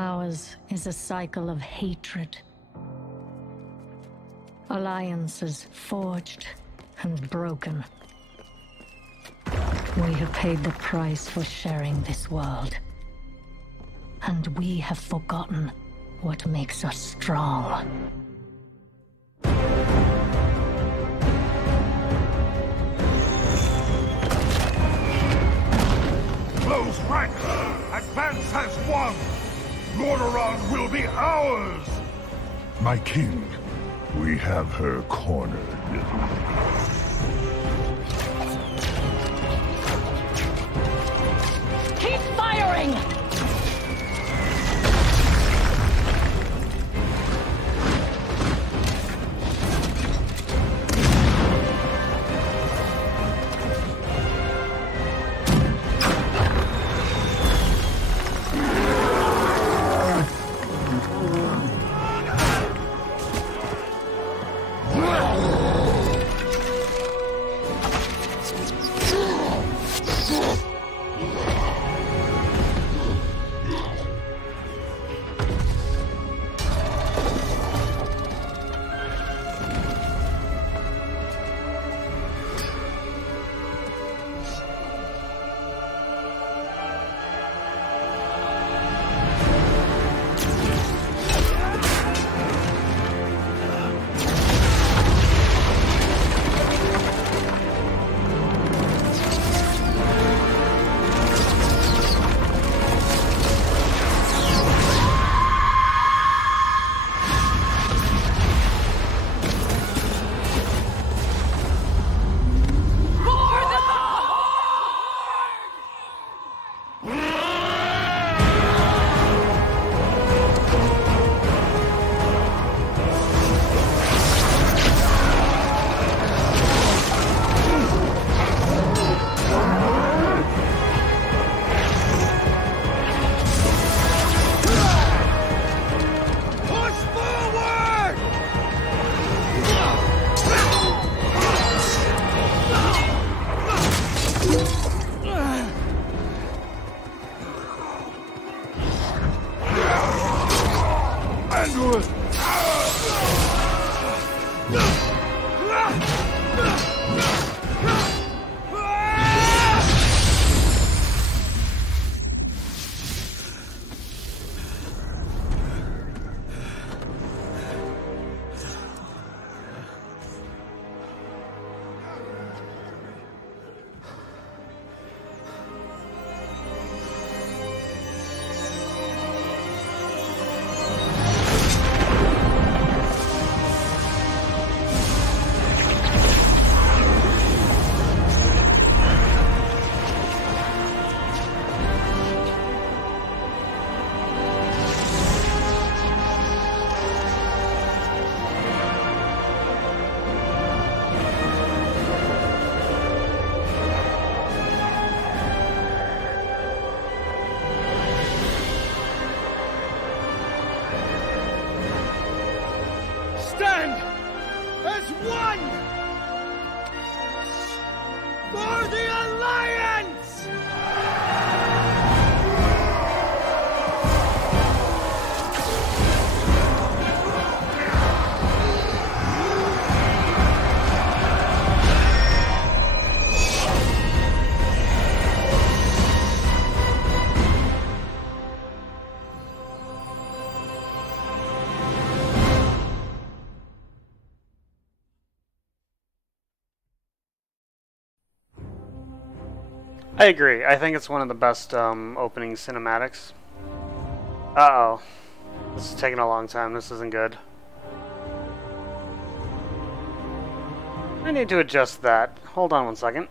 Ours is a cycle of hatred. Alliances forged and broken. We have paid the price for sharing this world. And we have forgotten what makes us strong. Close ranks! Advance has won! Lordaeron will be ours! My king, we have her cornered. Keep firing! I agree. I think it's one of the best opening cinematics. Uh-oh. This is taking a long time. This isn't good. I need to adjust that. Hold on one second.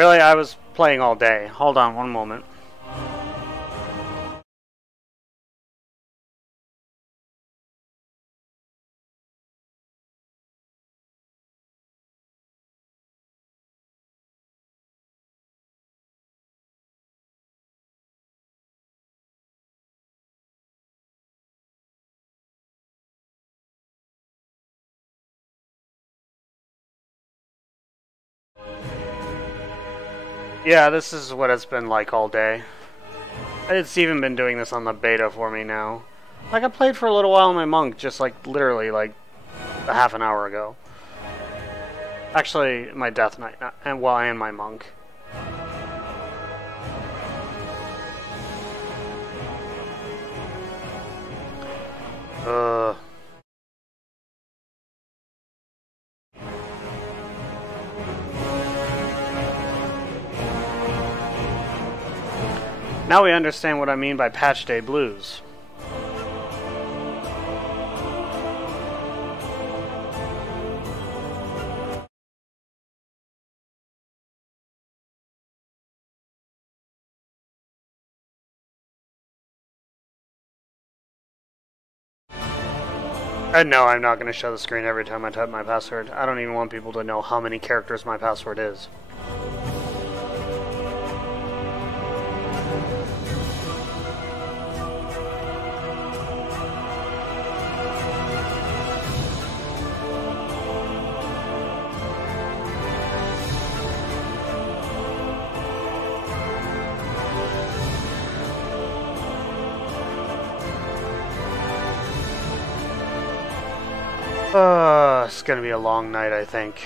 Really? I was playing all day. Hold on one moment. Yeah, this is what it's been like all day. It's even been doing this on the beta for me now. Like, I played for a little while in my monk, just like, literally, like, a half an hour ago. Actually, my death knight, and my monk. Now we understand what I mean by patch day blues. And no, I'm not going to show the screen every time I type my password. I don't even want people to know how many characters my password is. It's gonna be a long night, I think.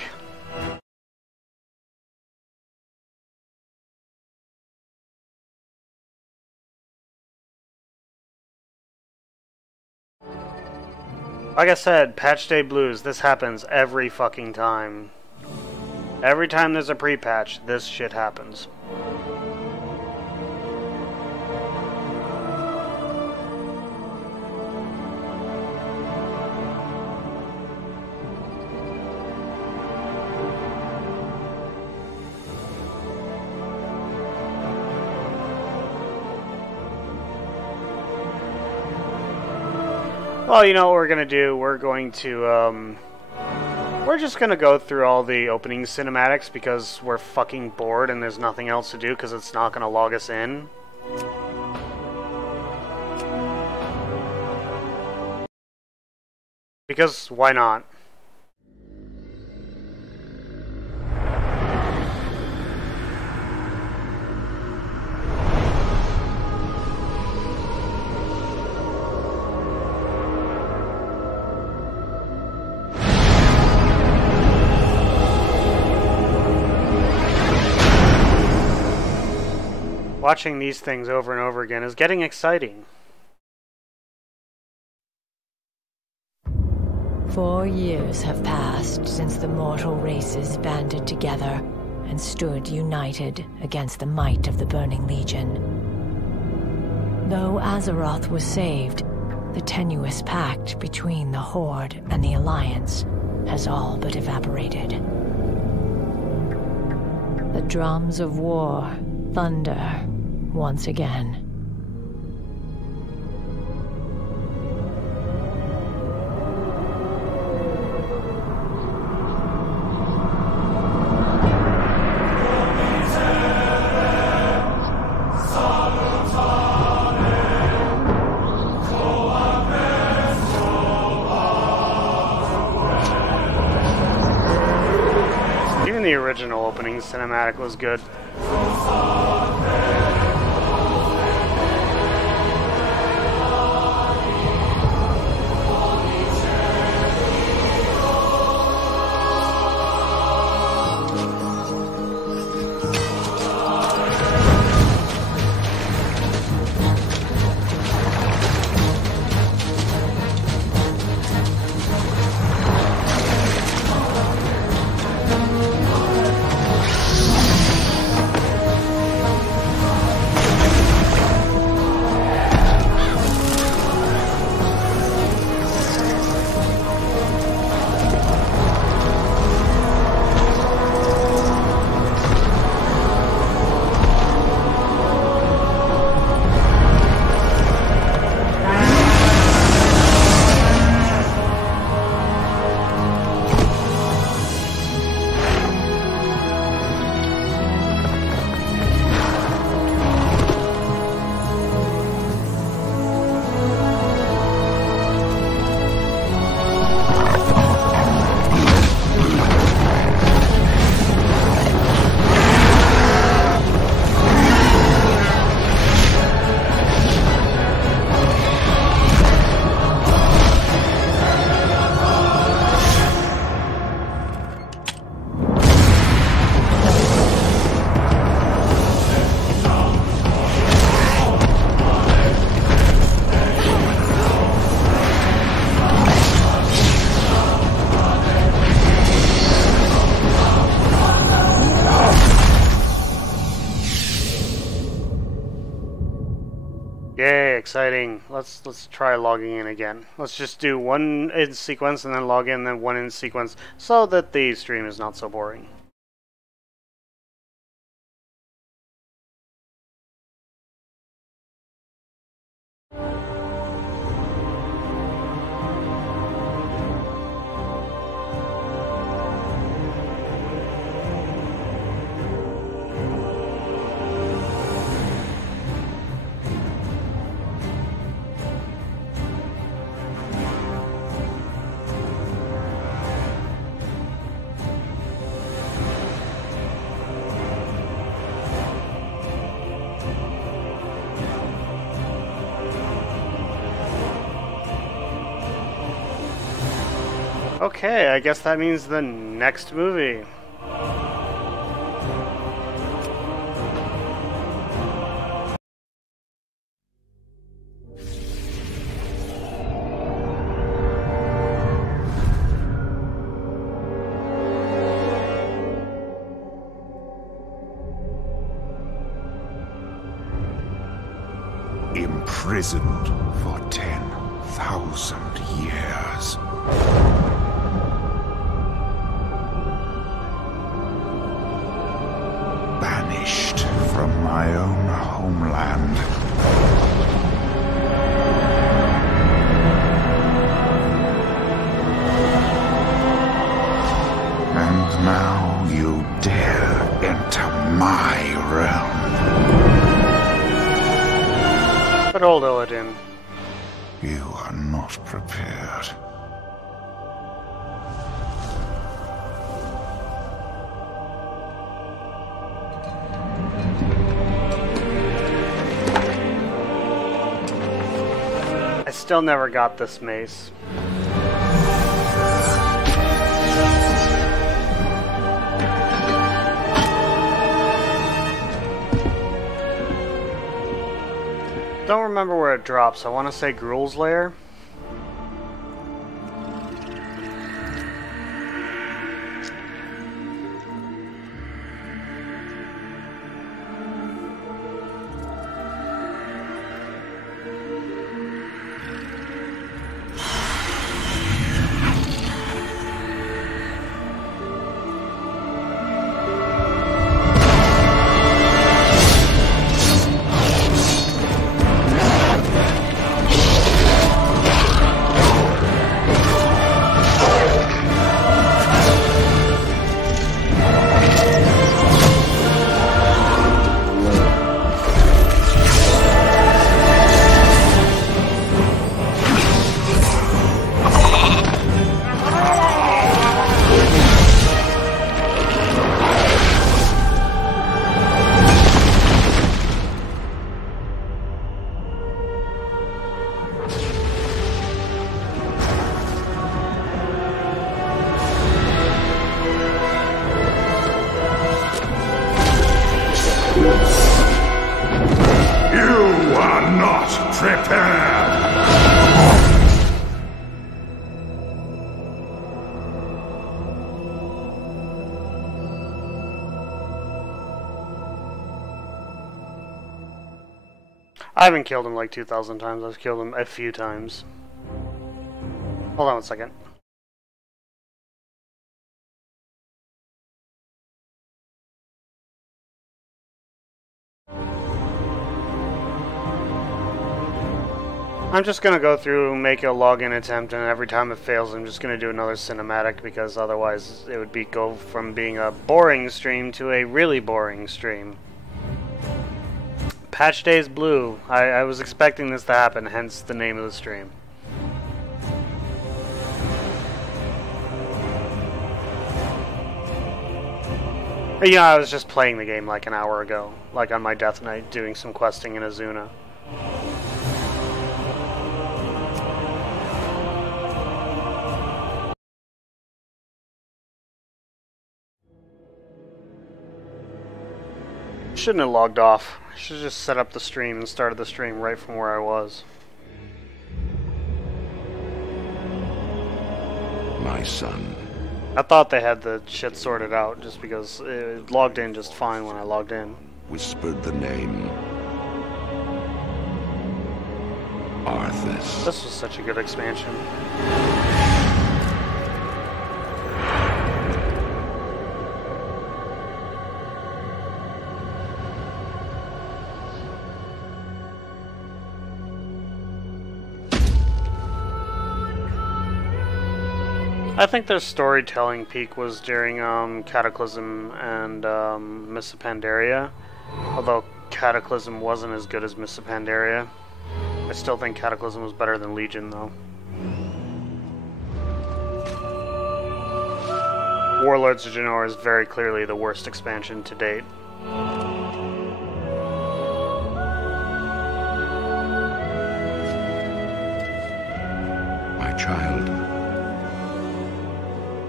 Like I said, patch day blues, this happens every fucking time. Every time there's a pre-patch, this shit happens. Well, you know what we're gonna do? We're going to, we're just gonna go through all the opening cinematics because we're fucking bored and there's nothing else to do because it's not gonna log us in. Because why not? Watching these things over and over again is getting exciting. 4 years have passed since the mortal races banded together and stood united against the might of the Burning Legion. Though Azeroth was saved, the tenuous pact between the Horde and the Alliance has all but evaporated. The drums of war thunder once again. Even the original opening cinematic was good. Yay, exciting. Let's try logging in again. Let's just do one in sequence and then log in, then one in sequence, so that the stream is not so boring. Okay, I guess that means the next movie. Imprisoned for 10,000 years. Banished from my own homeland. And now you dare enter my realm. But old Illidan. You are not prepared. I still never got this mace. Don't remember where it drops. I want to say Gruul's lair. I haven't killed him like 2,000 times. I've killed him a few times. Hold on one second. I'm just gonna go through, make a login attempt, and every time it fails I'm just gonna do another cinematic, because otherwise it would go from being a boring stream to a really boring stream. Patch Days Blue. I was expecting this to happen, hence the name of the stream. But yeah, I was just playing the game like an hour ago, like on my death night, doing some questing in Azuna. Shouldn't have logged off. I should have just set up the stream and started the stream right from where I was. My son. I thought they had the shit sorted out just because it logged in just fine when I logged in. Whispered the name. Arthas. This was such a good expansion. I think their storytelling peak was during Cataclysm and Mists of Pandaria, although Cataclysm wasn't as good as Mists of Pandaria. I still think Cataclysm was better than Legion, though. Warlords of Draenor is very clearly the worst expansion to date. My child,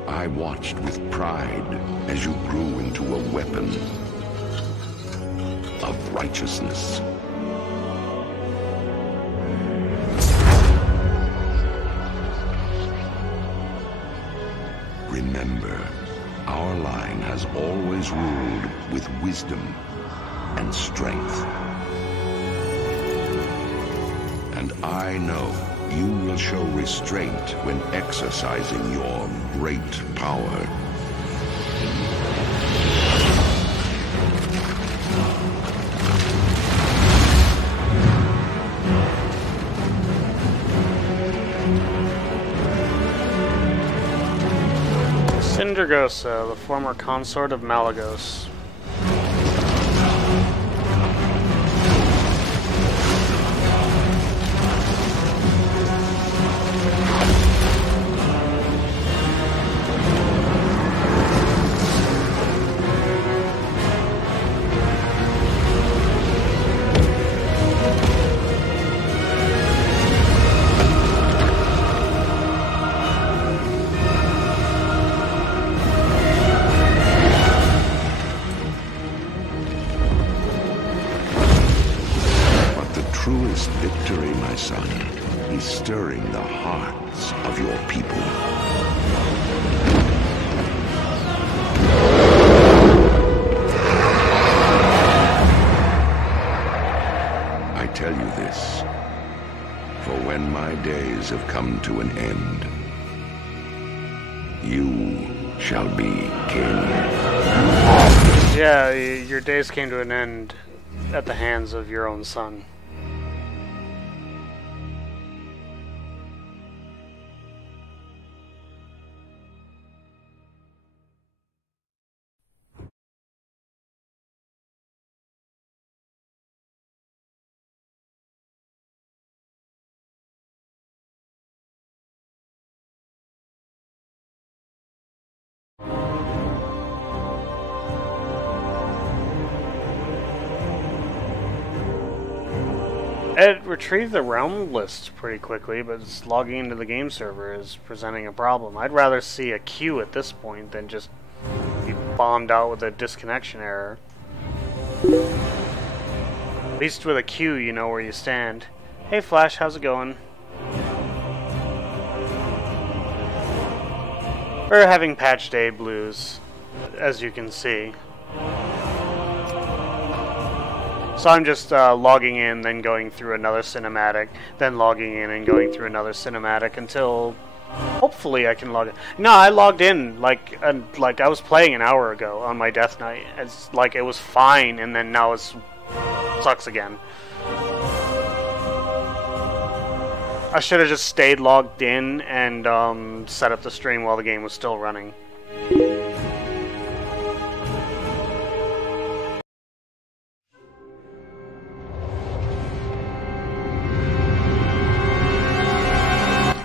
I watched with pride as you grew into a weapon of righteousness. Remember, our line has always ruled with wisdom and strength. And I know you will show restraint when exercising your great power. Sindragosa, the former consort of Malagos. Victory, my son, is stirring the hearts of your people. I tell you this, for when my days have come to an end, you shall be king. Yeah, your days came to an end at the hands of your own son. It retrieved the realm list pretty quickly, but it's logging into the game server is presenting a problem. I'd rather see a queue at this point than just be bombed out with a disconnection error. At least with a queue, you know where you stand. Hey Flash, how's it going? We're having patch day blues, as you can see. So I'm just logging in, then going through another cinematic, then logging in and going through another cinematic until hopefully I can log in. No, I logged in like I was playing an hour ago on my death night. It's like it was fine, and then now it's sucks again. I should have just stayed logged in and set up the stream while the game was still running.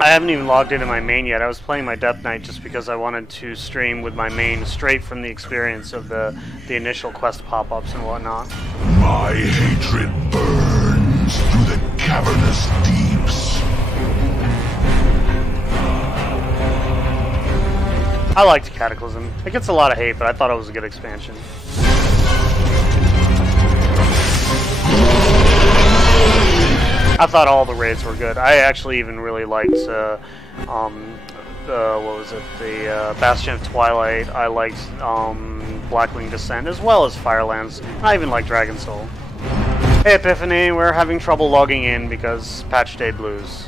I haven't even logged into my main yet. I was playing my Death Knight just because I wanted to stream with my main straight from the experience of the initial quest pop-ups and whatnot. My hatred burns through the cavernous deeps. I liked Cataclysm. It gets a lot of hate, but I thought it was a good expansion. I thought all the raids were good. I actually even really liked, what was it, the Bastion of Twilight. I liked Blackwing Descent, as well as Firelands. I even liked Dragon Soul. Hey Epiphany, we're having trouble logging in because patch day blues.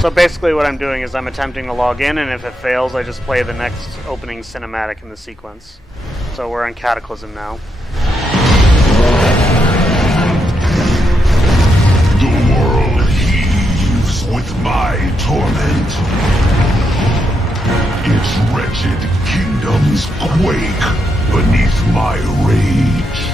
So basically what I'm doing is I'm attempting to log in, and if it fails I just play the next opening cinematic in the sequence. So we're on Cataclysm now. The world heaves with my torment. Its wretched kingdoms quake beneath my rage.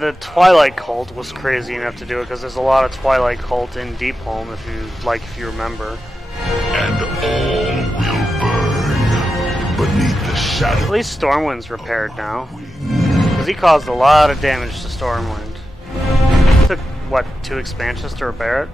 The Twilight Cult was crazy enough to do it because there's a lot of Twilight Cult in Deepholm, if you remember. And all will burn beneath the shadow. At least Stormwind's repaired now, because he caused a lot of damage to Stormwind. It took what, 2 expansions to repair it?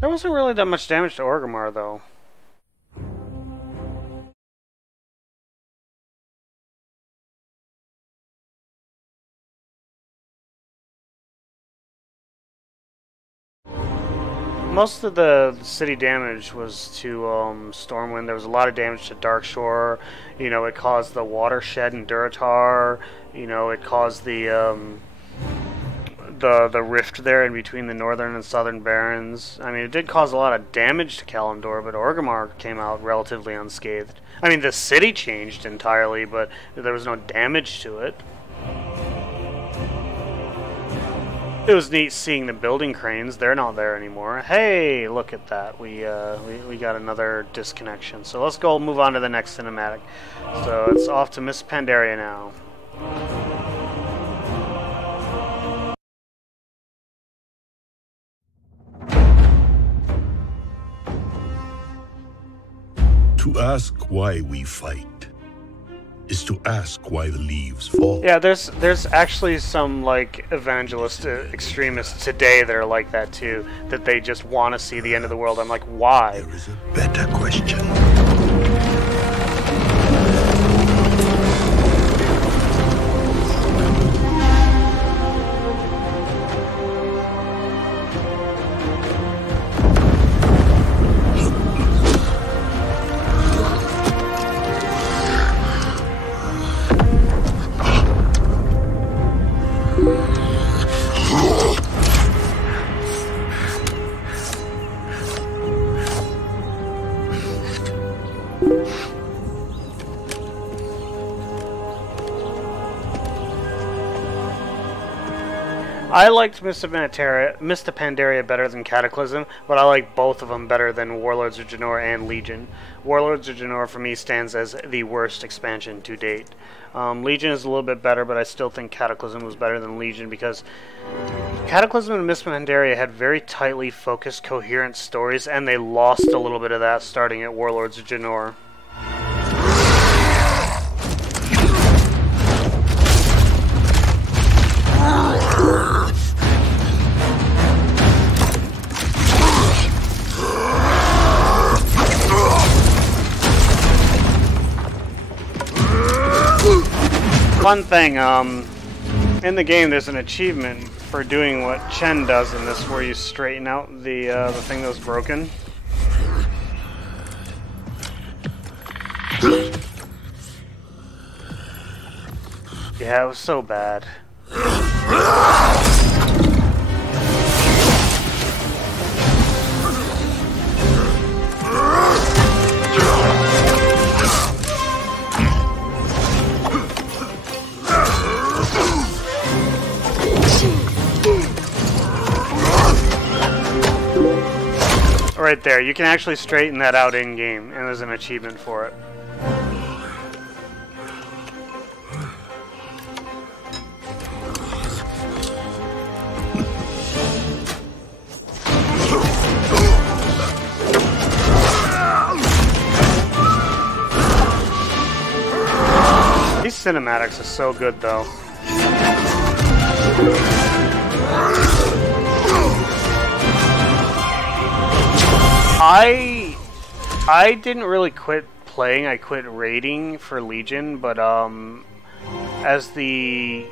There wasn't really that much damage to Orgrimmar, though. Most of the city damage was to Stormwind. There was a lot of damage to Darkshore. You know, it caused the watershed in Durotar. You know, it caused the rift there in between the northern and southern barons. I mean, it did cause a lot of damage to Kalimdor, but Orgrimmar came out relatively unscathed. I mean, the city changed entirely, but there was no damage to it. It was neat seeing the building cranes. They're not there anymore. Hey, look at that. We got another disconnection. So let's go move on to the next cinematic. So it's off to Miss Pandaria now. To ask why we fight is to ask why the leaves fall. Yeah, there's actually some like evangelist extremists today that are like that too, that they just want to see the end of the world. I'm like, why? There is a better question. I liked Mr. Pandaria better than Cataclysm, but I like both of them better than Warlords of Draenor and Legion. Warlords of Draenor for me stands as the worst expansion to date. Legion is a little bit better, but I still think Cataclysm was better than Legion because Cataclysm and Miss Pandaria had very tightly focused, coherent stories, and they lost a little bit of that starting at Warlords of Draenor. Fun thing, in the game there's an achievement for doing what Chen does in this, where you straighten out the thing that was broken. Yeah, it was so bad. Right there, you can actually straighten that out in-game, and there's an achievement for it. cinematics are so good, though. I didn't really quit playing. I quit raiding for Legion, but as the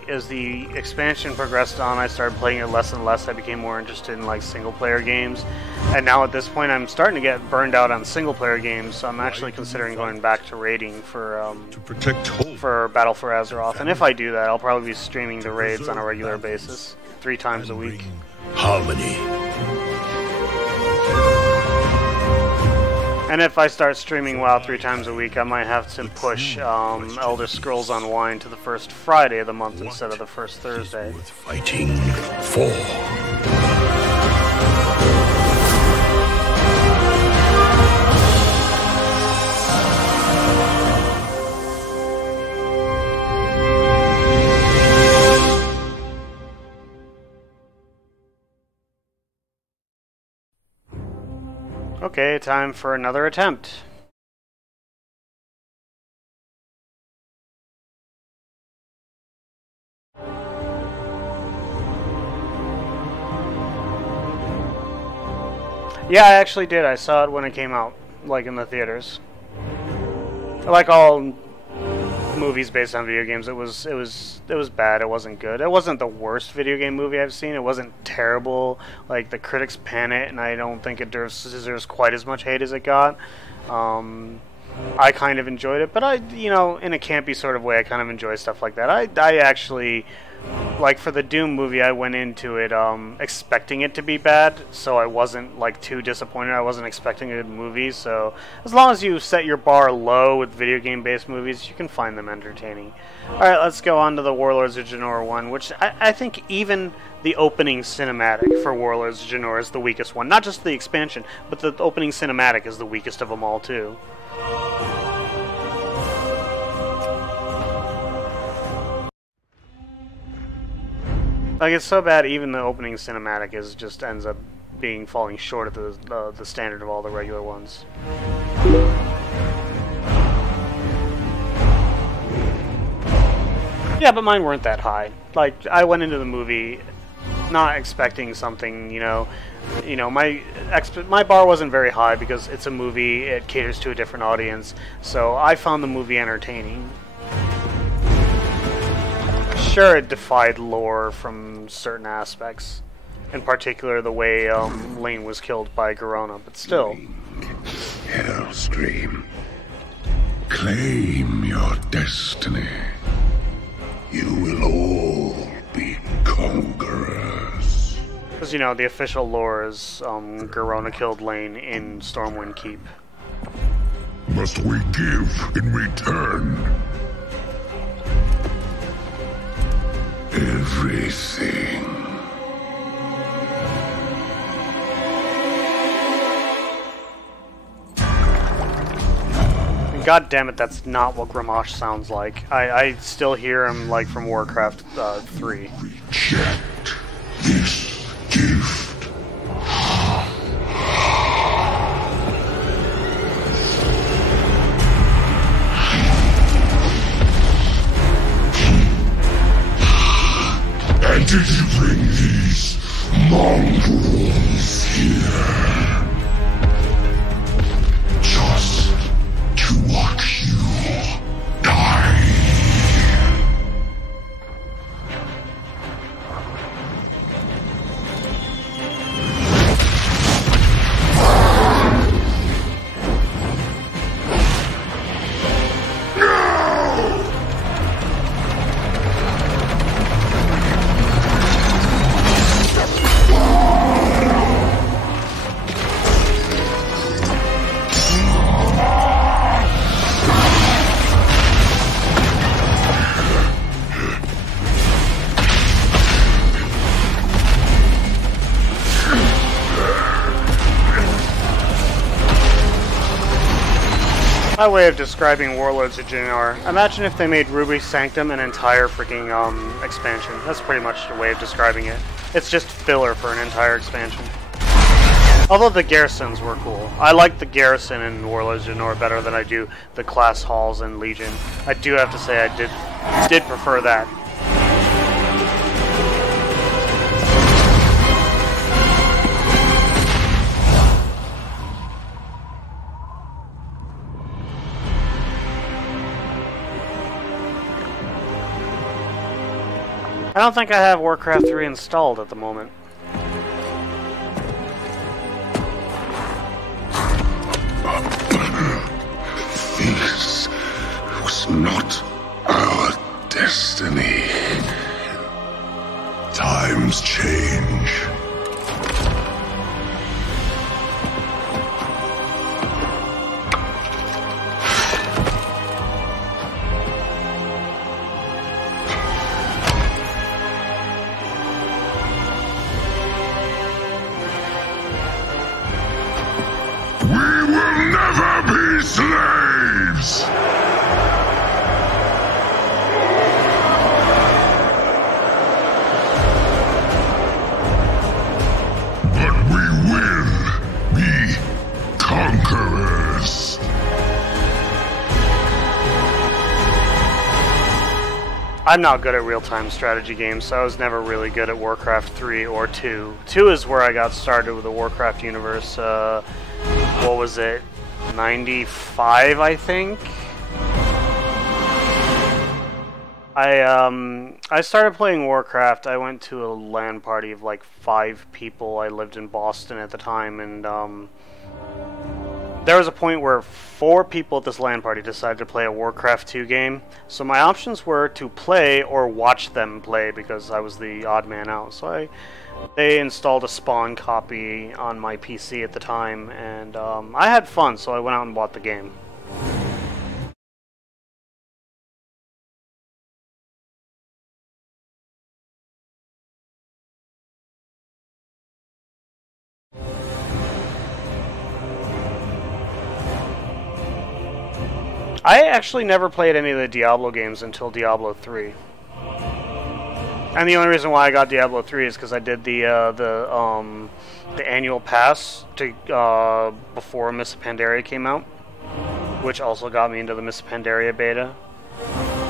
expansion progressed on, I started playing it less and less. I became more interested in like single player games, and now at this point, I'm starting to get burned out on single player games. So I'm actually considering going back to raiding for for Battle for Azeroth. And if I do that, I'll probably be streaming the raids on a regular basis, 3 times a week. Harmony. And if I start streaming WoW 3 times a week, I might have to push Elder Scrolls Online to the first Friday of the month instead of the first Thursday. Worth fighting for. Okay, time for another attempt. Yeah, I actually did. I saw it when it came out, like in the theaters. Like all movies based on video games, it was bad. It wasn't good. It wasn't the worst video game movie I've seen. It wasn't terrible. Like the critics pan it, and I don't think it deserves quite as much hate as it got. I kind of enjoyed it, but you know, in a campy sort of way, I kind of enjoy stuff like that. I actually, like for the Doom movie, I went into it expecting it to be bad, so I wasn't like too disappointed. I wasn't expecting a good movie, so as long as you set your bar low with video game based movies, you can find them entertaining. Alright, let's go on to the Warlords of Draenor one, which I think even the opening cinematic for Warlords of Draenor is the weakest one. Not just the expansion, but the opening cinematic is the weakest of them all too. Like, it's so bad, even the opening cinematic just ends up falling short of the standard of all the regular ones. Yeah, but mine weren't that high. Like, I went into the movie not expecting something, you know, my bar wasn't very high because it's a movie, it caters to a different audience, so I found the movie entertaining. Sure, it defied lore from certain aspects, in particular the way Lane was killed by Garona, but still. Hellscream, claim your destiny. You will all be conquerors. Because, you know, the official lore is Garona killed Lane in Stormwind Keep. Must we give in return? Everything. God damn it, that's not what Grimosh sounds like. I still hear him like from Warcraft 3. Reject this gift. And did you bring these mongrels here? Just to watch you die. My way of describing Warlords of Draenor, imagine if they made Ruby Sanctum an entire freaking expansion. That's pretty much the way of describing it. It's just filler for an entire expansion. Although the garrisons were cool. I like the garrison in Warlords of Draenor better than I do the class halls in Legion. I do have to say I did did prefer that. I don't think I have Warcraft 3 installed at the moment. This was not our destiny. Times change. Slaves! But we will be conquerors. I'm not good at real-time strategy games, so I was never really good at Warcraft 3 or 2. 2 is where I got started with the Warcraft universe. What was it? 95, I think. I started playing Warcraft. I went to a LAN party of like 5 people. I lived in Boston at the time, and there was a point where 4 people at this LAN party decided to play a Warcraft 2 game. So my options were to play or watch them play because I was the odd man out. So they installed a Spawn copy on my PC at the time, and I had fun, so I went out and bought the game. I actually never played any of the Diablo games until Diablo 3. And the only reason why I got Diablo 3 is because I did the annual pass to before Mists of Pandaria came out, which also got me into the Mists of Pandaria beta.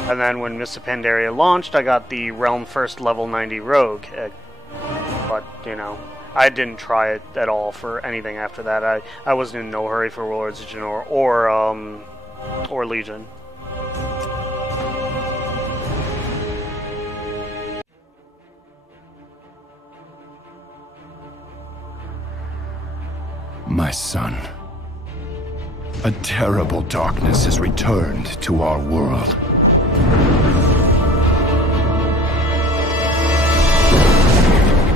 And then when Mists of Pandaria launched, I got the Realm First level 90 Rogue. But, you know, I didn't try it at all for anything after that. I wasn't in no hurry for Warlords of Draenor or Legion. My son, a terrible darkness has returned to our world.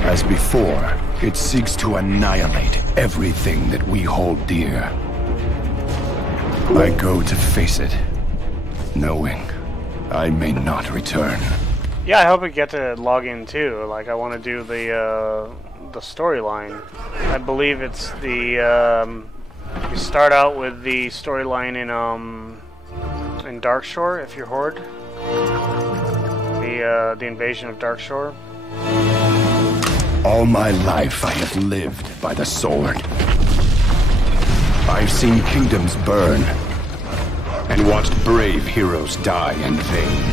As before, it seeks to annihilate everything that we hold dear. I go to face it, knowing I may not return. Yeah, I hope we get to log in too. Like, I want to do the storyline. I believe it's the you start out with the storyline in Darkshore if you're Horde. The invasion of Darkshore. All my life I have lived by the sword. I've seen kingdoms burn and watched brave heroes die in vain.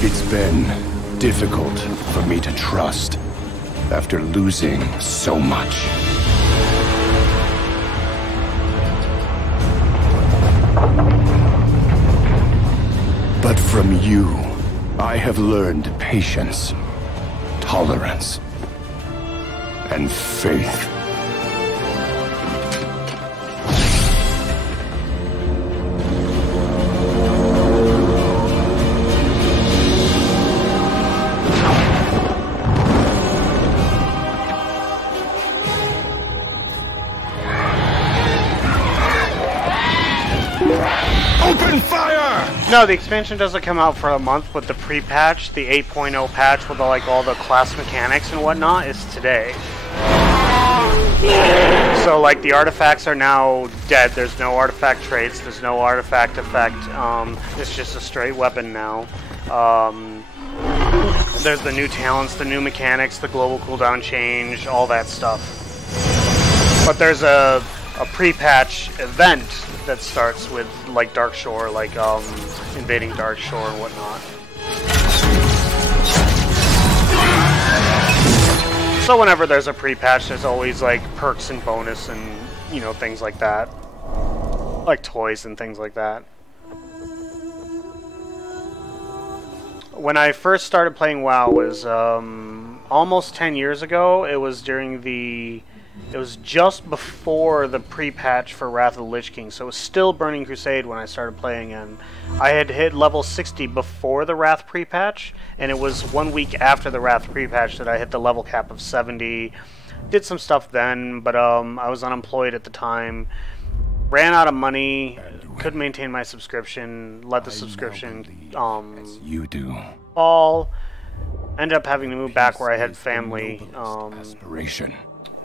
It's been difficult for me to trust after losing so much. But from you, I have learned patience, tolerance, and faith. Open fire! No, the expansion doesn't come out for a month, but the pre-patch, the 8.0 patch with all the class mechanics and whatnot, is today. So like the artifacts are now dead. There's no artifact traits. There's no artifact effect. It's just a straight weapon now. There's the new talents, the new mechanics, the global cooldown change, all that stuff. But there's a a pre-patch event that starts with like Darkshore, like invading Darkshore and whatnot. So whenever there's a pre-patch, there's always like perks and bonus and, you know, things like that, like toys and things like that. When I first started playing WoW was almost 10 years ago. It was just before the pre-patch for Wrath of the Lich King, so it was still Burning Crusade when I started playing, and I had hit level 60 before the Wrath pre-patch, and it was 1 week after the Wrath pre-patch that I hit the level cap of 70. Did some stuff then, but I was unemployed at the time. Ran out of money, couldn't maintain my subscription, let the subscription you do. fall. Ended up having to move back where I had family. Aspiration.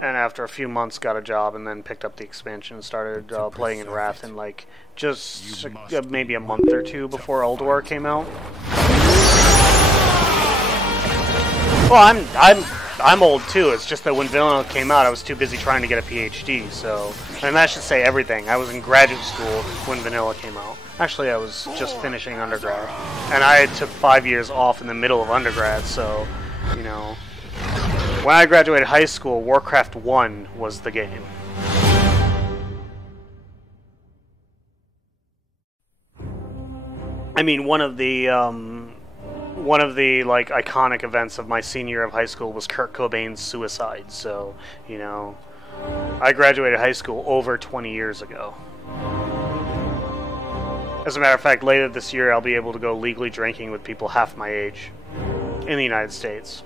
And after a few months got a job and then picked up the expansion and started playing in Wrath in like just maybe a month or two before Old War came out. Well, I'm old too. It's just that when Vanilla came out, I was too busy trying to get a PhD. So, and that should say everything. I was in graduate school when Vanilla came out. Actually, I was just finishing undergrad, and I took 5 years off in the middle of undergrad. So, you know, when I graduated high school, Warcraft 1 was the game. I mean, one of the like iconic events of my senior year of high school was Kurt Cobain's suicide. So, you know, I graduated high school over 20 years ago. As a matter of fact, later this year I'll be able to go legally drinking with people half my age in the United States.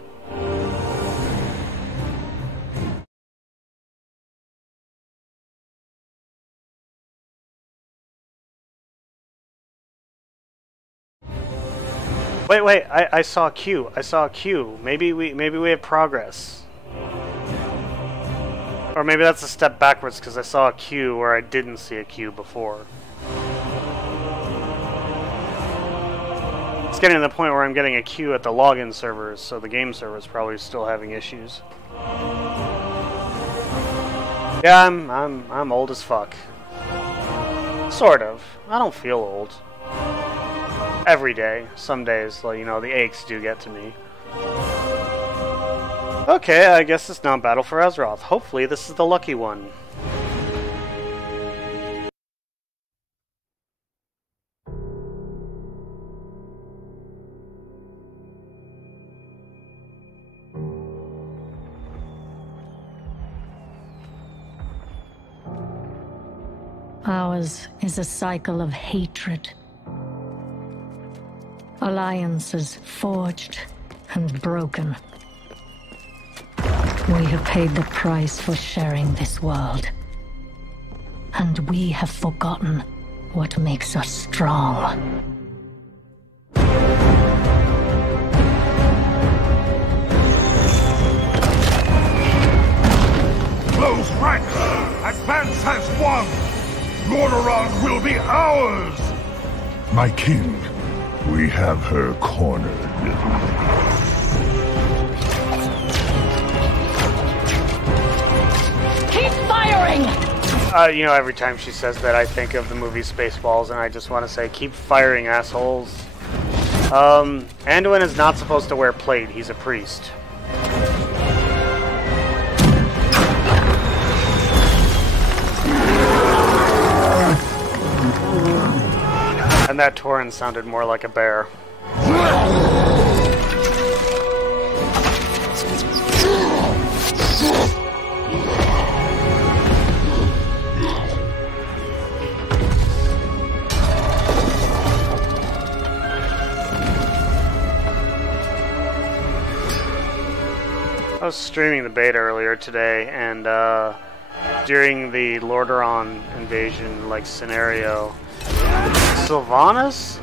Wait, I saw a Q. I saw a Q. Maybe we have progress. Or maybe that's a step backwards because I saw a Q where I didn't see a Q before. It's getting to the point where I'm getting a queue at the login servers, so the game server is probably still having issues. Yeah, I'm old as fuck. Sort of. I don't feel old. Every day. Some days, like, you know, the aches do get to me. Okay, I guess it's now Battle for Azeroth. Hopefully this is the lucky one. Ours is a cycle of hatred. Alliances forged and broken. We have paid the price for sharing this world. And we have forgotten what makes us strong. Close ranks! Advance has won! Lordaeron will be ours! My king, we have her cornered. Keep firing! You know, every time she says that, I think of the movie Spaceballs, and I just want to say, keep firing, assholes. Anduin is not supposed to wear plate. He's a priest. And that Tauren sounded more like a bear. I was streaming the beta earlier today, and during the Lordaeron invasion like scenario, Sylvanas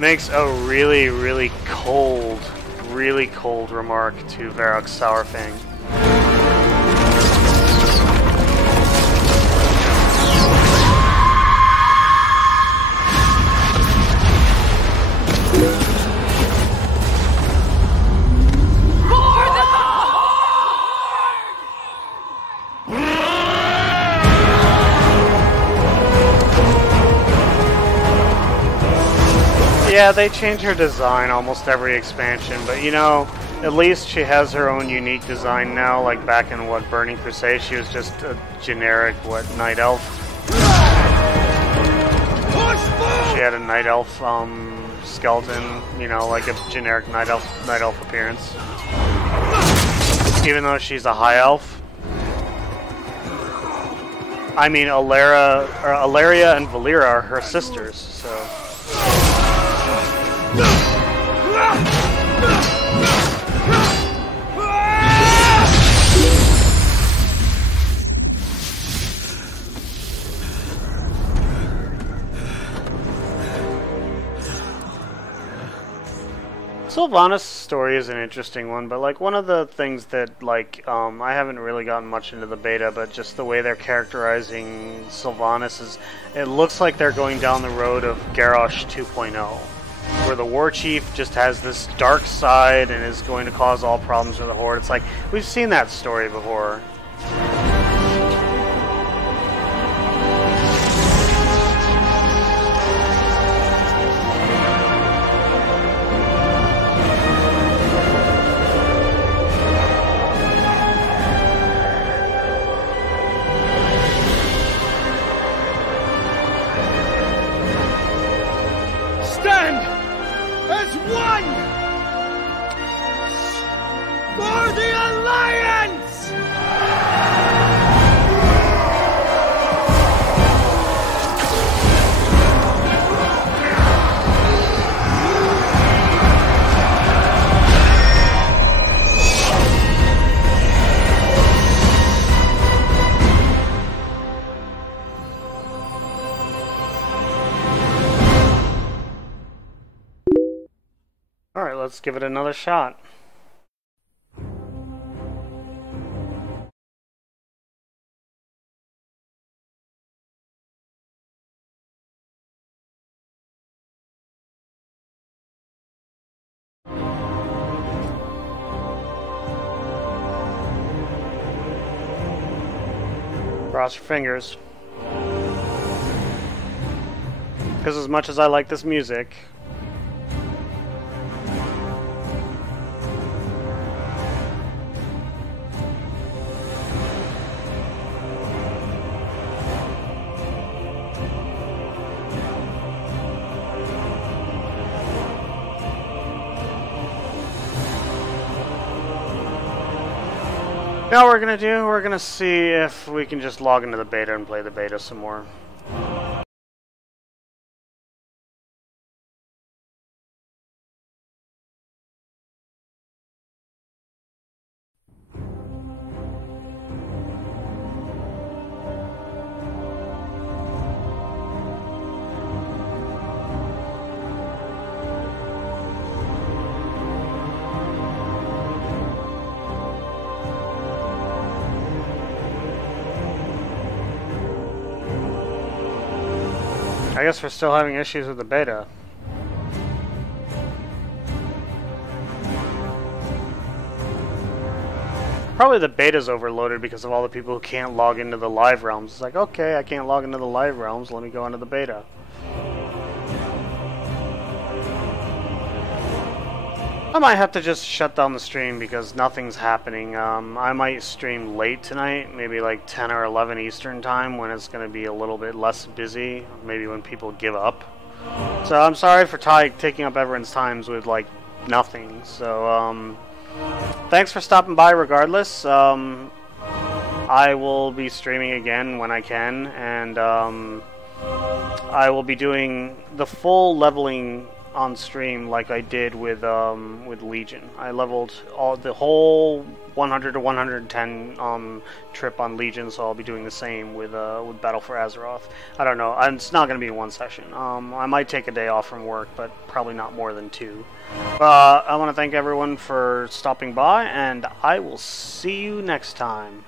makes a really cold remark to Varrock's Sourfang. Yeah, they change her design almost every expansion, but you know, at least she has her own unique design now. Like back in what, Burning Crusade, she was just a generic night elf. She had a night elf skeleton, you know, like a generic night elf appearance. Even though she's a high elf. I mean, Alaria and Valera are her sisters, so. Sylvanas' story is an interesting one, but like one of the things that like I haven't really gotten much into the beta, but just the way they're characterizing Sylvanas is, it looks like they're going down the road of Garrosh 2.0, where the war chief just has this dark side and is going to cause all problems for the Horde. It's like, we've seen that story before. Alright, let's give it another shot. Cross your fingers. Because as much as I like this music, now what we're gonna see if we can just log into the beta and play the beta some more. I guess we're still having issues with the beta. Probably the beta's overloaded because of all the people who can't log into the live realms. It's like, okay, I can't log into the live realms, let me go into the beta. I might have to just shut down the stream because nothing's happening. I might stream late tonight, maybe like 10 or 11 Eastern time when it's going to be a little bit less busy, maybe when people give up. So I'm sorry for taking up everyone's times with like nothing. So thanks for stopping by regardless. I will be streaming again when I can, and I will be doing the full leveling on stream like I did with Legion. I leveled the whole 100 to 110 trip on Legion, so I'll be doing the same with Battle for Azeroth. I don't know. It's not going to be one session. I might take a day off from work, but probably not more than 2. I want to thank everyone for stopping by, and I will see you next time.